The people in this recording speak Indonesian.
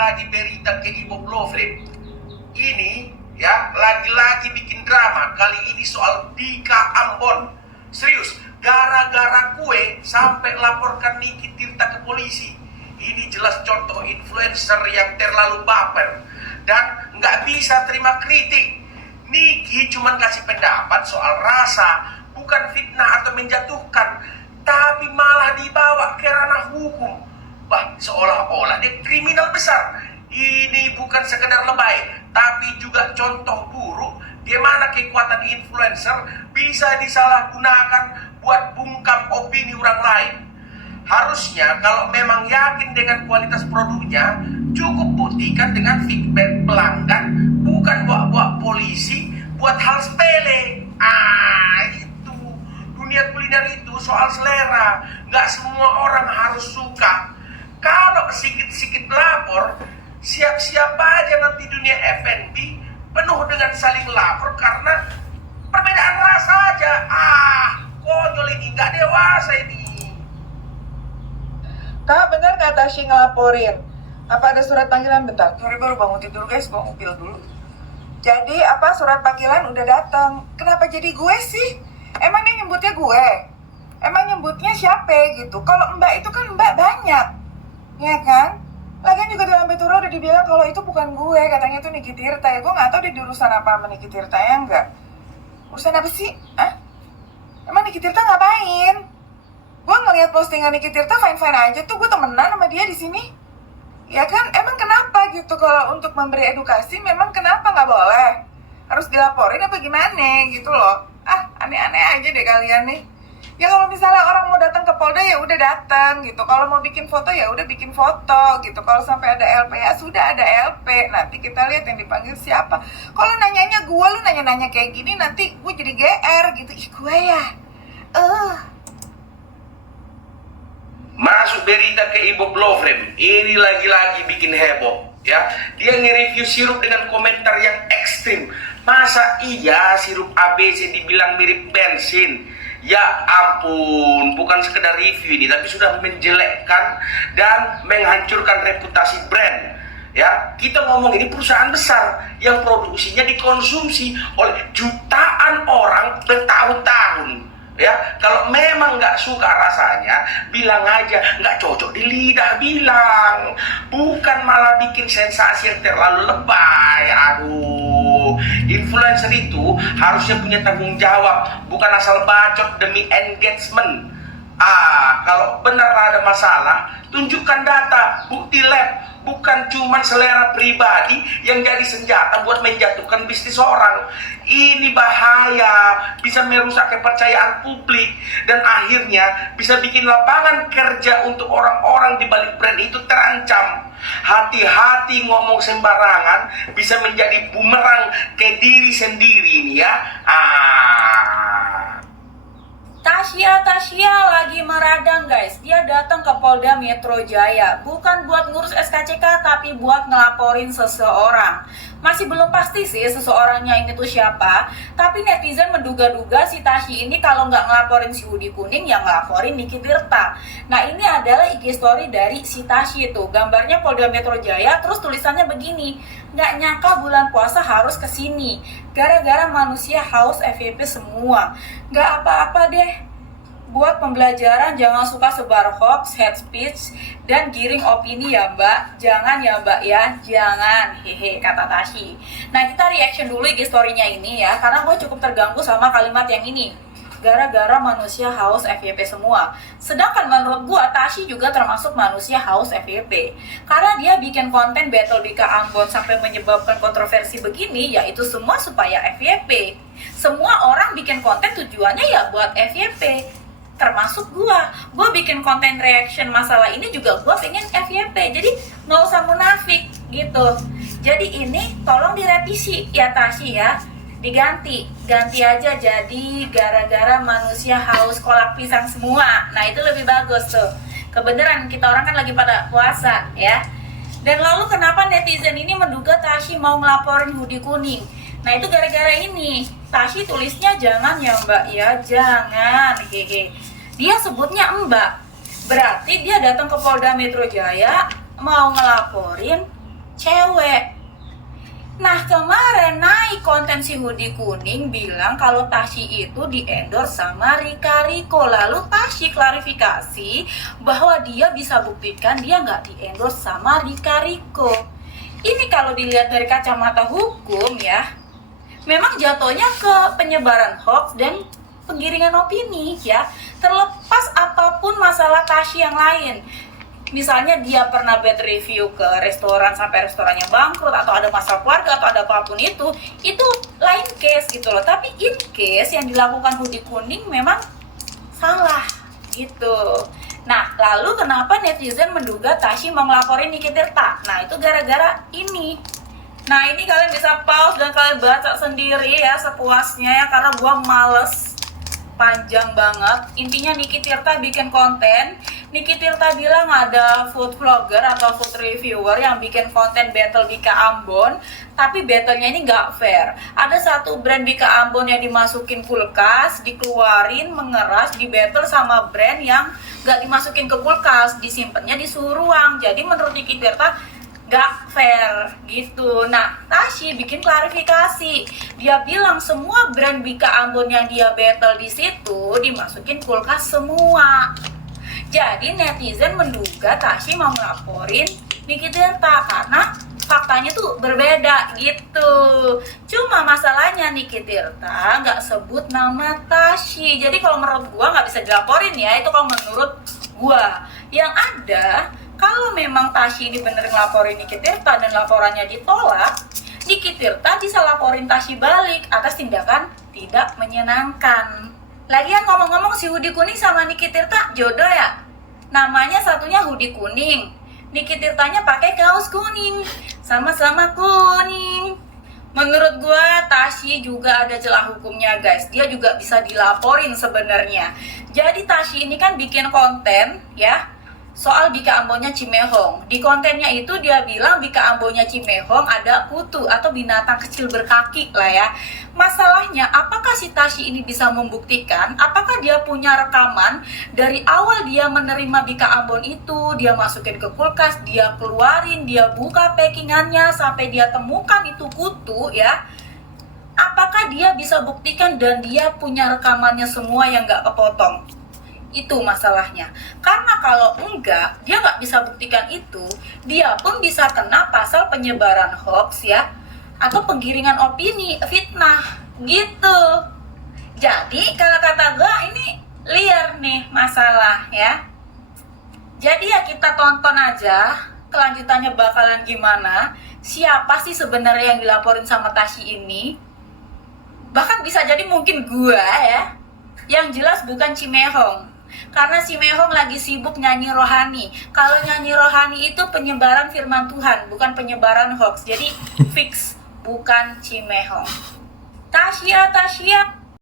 lagi-lagi berita ke Ibu Lovren. Ini ya lagi-lagi bikin drama. Kali ini soal Bika Ambon. Serius, gara-gara kue sampai laporkan Niki Tirta ke polisi. Ini jelas contoh influencer yang terlalu baper dan nggak bisa terima kritik. Niki cuma kasih pendapat soal rasa, bukan fitnah atau menjatuhkan, tapi malah dibawa ke ranah hukum. Bah, seolah-olah dia kriminal besar. Ini bukan sekedar lebay, tapi juga contoh buruk di mana kekuatan influencer bisa disalahgunakan buat bungkam opini orang lain. Harusnya kalau memang yakin dengan kualitas produknya, cukup buktikan dengan feedback pelanggan, bukan bawa-bawa polisi buat hal sepele. Itu dunia kuliner itu soal selera. Nggak semua orang harus suka. Kalau sedikit-sedikit lapor, siap-siap aja nanti dunia F&B penuh dengan saling lapor karena perbedaan rasa aja. Konyol ini, nggak dewasa ini. Kak, bener nggak Tasya ngelaporin? Apa ada surat panggilan? Bentar, sorry baru bangun tidur guys, gua ngupil dulu. Jadi apa surat panggilan udah datang? Kenapa jadi gue sih? Emang dia nyebutnya gue? Emang nyebutnya siapa gitu? Kalau Mbak itu kan Mbak banyak, ya kan? Lagian juga dalam Beturo udah dibilang kalau itu bukan gue, katanya itu Niki Tirta. Ya gue nggak tahu dia di urusan apa sama Niki Tirta ya enggak? Urusan apa sih? Emang Niki Tirta ngapain? Gue ngeliat postingan Niki Tirta fine-fine aja tuh, gue temenan sama dia di sini. Ya kan, emang kenapa gitu kalau untuk memberi edukasi memang kenapa nggak boleh? Harus dilaporin apa gimana gitu loh. Aneh-aneh aja deh kalian nih. Ya kalau misalnya orang mau datang ke Polda ya udah datang gitu. Kalau mau bikin foto ya udah bikin foto gitu. Kalau sampai ada LP ya sudah ada LP. Nanti kita lihat yang dipanggil siapa. Kalau nanyanya gue, lu nanya-nanya kayak gini nanti gue jadi GR gitu. Ih gue ya. Masuk berita ke Ibu Lovren. Ini lagi-lagi bikin heboh ya. Dia nge-review sirup dengan komentar yang ekstrim. Masa iya sirup ABC dibilang mirip bensin? Ya ampun, bukan sekedar review ini, tapi sudah menjelekkan dan menghancurkan reputasi brand. Ya, kita ngomong ini perusahaan besar yang produksinya dikonsumsi oleh jutaan orang bertahun-tahun. Ya, kalau memang nggak suka rasanya, bilang aja nggak cocok di lidah, bilang. Bukan malah bikin sensasi yang terlalu lebay. Aduh, influencer itu harusnya punya tanggung jawab, bukan asal bacot demi engagement. Kalau benar ada masalah, tunjukkan data, bukti lab. Bukan cuma selera pribadi yang jadi senjata buat menjatuhkan bisnis orang. Ini bahaya, bisa merusak kepercayaan publik dan akhirnya bisa bikin lapangan kerja untuk orang-orang di balik brand itu terancam. Hati-hati ngomong sembarangan, bisa menjadi bumerang ke diri sendiri nih ya. Tasya lagi meradang guys. Dia datang ke Polda Metro Jaya bukan buat ngurus SKCK tapi buat ngelaporin seseorang. Masih belum pasti sih seseorangnya ini tuh siapa, tapi netizen menduga-duga si Tasya ini kalau nggak ngelaporin si Hoodie Kuning ya ngelaporin Niki Tirta. Nah ini adalah IG story dari si Tasya itu. Gambarnya Polda Metro Jaya, terus tulisannya begini: nggak nyangka bulan puasa harus kesini, gara-gara manusia haus FYP semua. Nggak apa-apa deh, buat pembelajaran jangan suka sebar hoax, hate speech, dan giring opini ya mbak. Jangan ya mbak ya, jangan, hehe, kata Tasya. Nah kita reaction dulu IG story-nya ini ya, karena gue cukup terganggu sama kalimat yang ini. Gara-gara manusia haus FYP semua. Sedangkan menurut gua Tasya juga termasuk manusia haus FYP. Karena dia bikin konten battle Bika Ambon sampai menyebabkan kontroversi begini, yaitu semua supaya FYP. Semua orang bikin konten tujuannya ya buat FYP. Termasuk gua bikin konten reaction masalah ini juga gua pengen FYP. Jadi nggak usah munafik gitu. Jadi ini tolong direvisi ya Tasya ya. Ganti aja jadi gara-gara manusia haus kolak pisang semua. Nah itu lebih bagus tuh. Kebenaran kita orang kan lagi pada puasa ya. Dan lalu kenapa netizen ini menduga Tasya mau ngelaporin Hoodie Kuning? Nah itu gara-gara ini. Tasya tulisnya jangan ya mbak ya, jangan, hehe. Dia sebutnya mbak. Berarti dia datang ke Polda Metro Jaya mau ngelaporin cewek. Nah kemarin naik konten si Hoodie Kuning bilang kalau Tasya itu di-endorse sama Rika Riko. Lalu Tasya klarifikasi bahwa dia bisa buktikan dia nggak di-endorse sama Rika Riko. Ini kalau dilihat dari kacamata hukum ya, memang jatuhnya ke penyebaran hoax dan penggiringan opini ya. Terlepas apapun masalah Tasya yang lain, misalnya dia pernah bad review ke restoran sampai restorannya bangkrut, atau ada masalah keluarga, atau ada apapun itu lain case gitu loh. Tapi in case yang dilakukan Hoodie Kuning memang salah gitu. Nah lalu kenapa netizen menduga Tasya mau ngelaporin Niki Tirta? Nah itu gara-gara ini. Nah ini kalian bisa pause dan kalian baca sendiri ya sepuasnya ya, karena gua males, panjang banget. Intinya Niki Tirta bikin konten. Niki Tirta bilang ada food vlogger atau food reviewer yang bikin konten battle Bika Ambon, tapi battlenya ini nggak fair. Ada satu brand Bika Ambon yang dimasukin kulkas, dikeluarin, mengeras, di battle sama brand yang nggak dimasukin ke kulkas, disimpannya di suhu ruang. Jadi menurut Niki Tirta nggak fair gitu. Nah Tasya bikin klarifikasi, dia bilang semua brand Bika Ambon yang dia battle di situ dimasukin kulkas semua. Jadi netizen menduga Tasya mau ngelaporin Niki Tirta karena faktanya tuh berbeda gitu. Cuma masalahnya Niki Tirta nggak sebut nama Tasya. Jadi kalau menurut gua nggak bisa dilaporin ya, itu kalau menurut gua. Yang ada, kalau memang Tasya ini bener ngelaporin Niki Tirta dan laporannya ditolak, Niki Tirta bisa laporin Tasya balik atas tindakan tidak menyenangkan. Lagian ngomong-ngomong, si Hoodie Kuning sama Niki Tirta jodoh ya? Namanya satunya Hoodie Kuning, Niki Tirtanya pakai kaos kuning, sama-sama kuning. Menurut gua Tasya juga ada celah hukumnya guys. Dia juga bisa dilaporin sebenarnya. Jadi Tasya ini kan bikin konten ya soal Bika Ambonnya Cimehong. Di kontennya itu dia bilang Bika Ambonnya Cimehong ada kutu atau binatang kecil berkaki lah ya. Masalahnya apakah si Tasya ini bisa membuktikan? Apakah dia punya rekaman dari awal dia menerima Bika Ambon itu, dia masukin ke kulkas, dia keluarin, dia buka packingannya sampai dia temukan itu kutu ya. Apakah dia bisa buktikan dan dia punya rekamannya semua yang gak kepotong? Itu masalahnya. Karena kalau enggak, dia nggak bisa buktikan itu, dia pun bisa kena pasal penyebaran hoax ya, atau penggiringan opini, fitnah gitu. Jadi kalau kata gue ini liar nih masalah ya. Jadi ya kita tonton aja kelanjutannya bakalan gimana. Siapa sih sebenarnya yang dilaporin sama Tasya ini? Bahkan bisa jadi mungkin gua ya. Yang jelas bukan Cimehong. Karena Cimehong lagi sibuk nyanyi rohani. Kalau nyanyi rohani itu penyebaran firman Tuhan, bukan penyebaran hoax. Jadi fix bukan Cimehong. Tasya